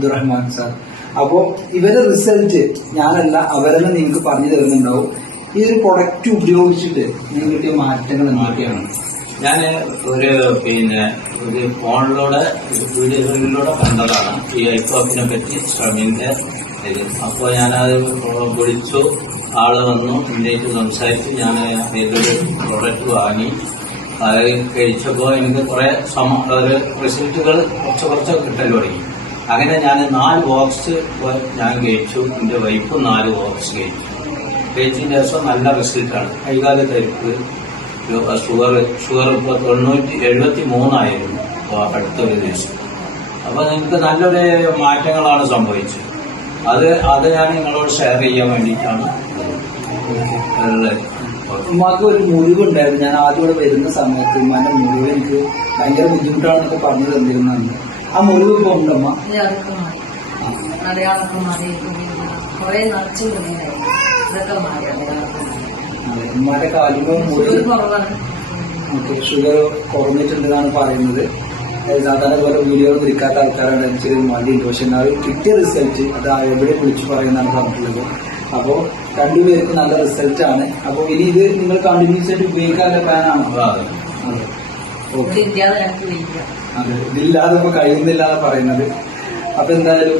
Abdurahman sir. അപ്പോ ഇവരെ result ഞാനല്ല അവരെന്നെ നിങ്ങൾക്ക് പറഞ്ഞു തരുന്നുണ്ടാവും. ഈ ഒരു പ്രൊഡക്റ്റ് ഉപയോഗിച്ചിട്ട് നിങ്ങൾക്ക് കിട്ടിയ മാറ്റങ്ങൾ എന്തൊക്കെയാണ്? ഞാൻ ഒരു ഫോണിലൂടെ വീഡിയോകളിലൂടെ കണ്ടതാണ് ഈ ഐക്കോപ്പിനെ പറ്റി ശ്രമിന്റെ ഇത്. അപ്പോൾ ഞാനത് വിളിച്ചു, ആള് വന്നു, ഇന്ത്യക്ക് സംസാരിച്ച് ഞാൻ ഇതിലൊരു പ്രോഡക്റ്റ് വാങ്ങി. അത് കഴിച്ചപ്പോൾ എനിക്ക് കുറെ റിസൾട്ടുകൾ കുറച്ച് കിട്ടൽ തുടങ്ങി. അങ്ങനെ ഞാൻ 4 ബോക്സ് ഞാൻ കഴിച്ചു. എൻ്റെ വൈഫും 4 ബോക്സ് കഴിച്ചു. കഴിച്ചതിന് ശേഷം നല്ല റിസൾട്ടാണ്. കൈകാല തരിപ്പ്, ഷുഗർ ഇപ്പോൾ 973 അടുത്തൊരു ദിവസം. അപ്പൊ നിങ്ങൾക്ക് നല്ലൊരു മാറ്റങ്ങളാണ് സംഭവിച്ചത്. അത് ഞാൻ നിങ്ങളോട് ഷെയർ ചെയ്യാൻ വേണ്ടിയിട്ടാണ് ഉള്ളത്. ഉമ്മാക്ക് ഒരു മുറിവുണ്ടായിരുന്നു. ഞാൻ ആദ്യം ഇവിടെ വരുന്ന സമയത്ത് ഉമ്മാന്റെ മുറിവ് എനിക്ക് ഭയങ്കര ബുദ്ധിമുട്ടാണെന്നൊക്കെ പറഞ്ഞു തന്നിരുന്നതാണ്. ആ മുറിവ് ഇപ്പൊ ഉണ്ടമ്മ? ഉമ്മാന്റെ കാലുമ്പോ ഷുഗർ കുറഞ്ഞിട്ടുണ്ടെന്നാണ് പറയുന്നത്. സാധാരണ പോലെ വീഡിയോ വിളിക്കാത്ത ആൾക്കാരാണ് എനിക്ക് മടിയുണ്ട്. പക്ഷെ എന്നാലും കിട്ടിയ റിസൾട്ട് അത് എവിടെ വിളിച്ചു പറയുന്നതാണ് പറഞ്ഞിട്ടുള്ളത്. അപ്പോ രണ്ടുപേർക്കും നല്ല റിസൾട്ട് ആണ്. അപ്പൊ ഇനി ഇത് നിങ്ങൾ കണ്ടിന്യൂസ് ആയിട്ട് ഉപയോഗിക്കാനുള്ള പ്ലാനാണോ? അതെ, ഇതില്ലാതെ ഇപ്പൊ കഴിയുന്നില്ല പറയുന്നത്. അപ്പൊ എന്തായാലും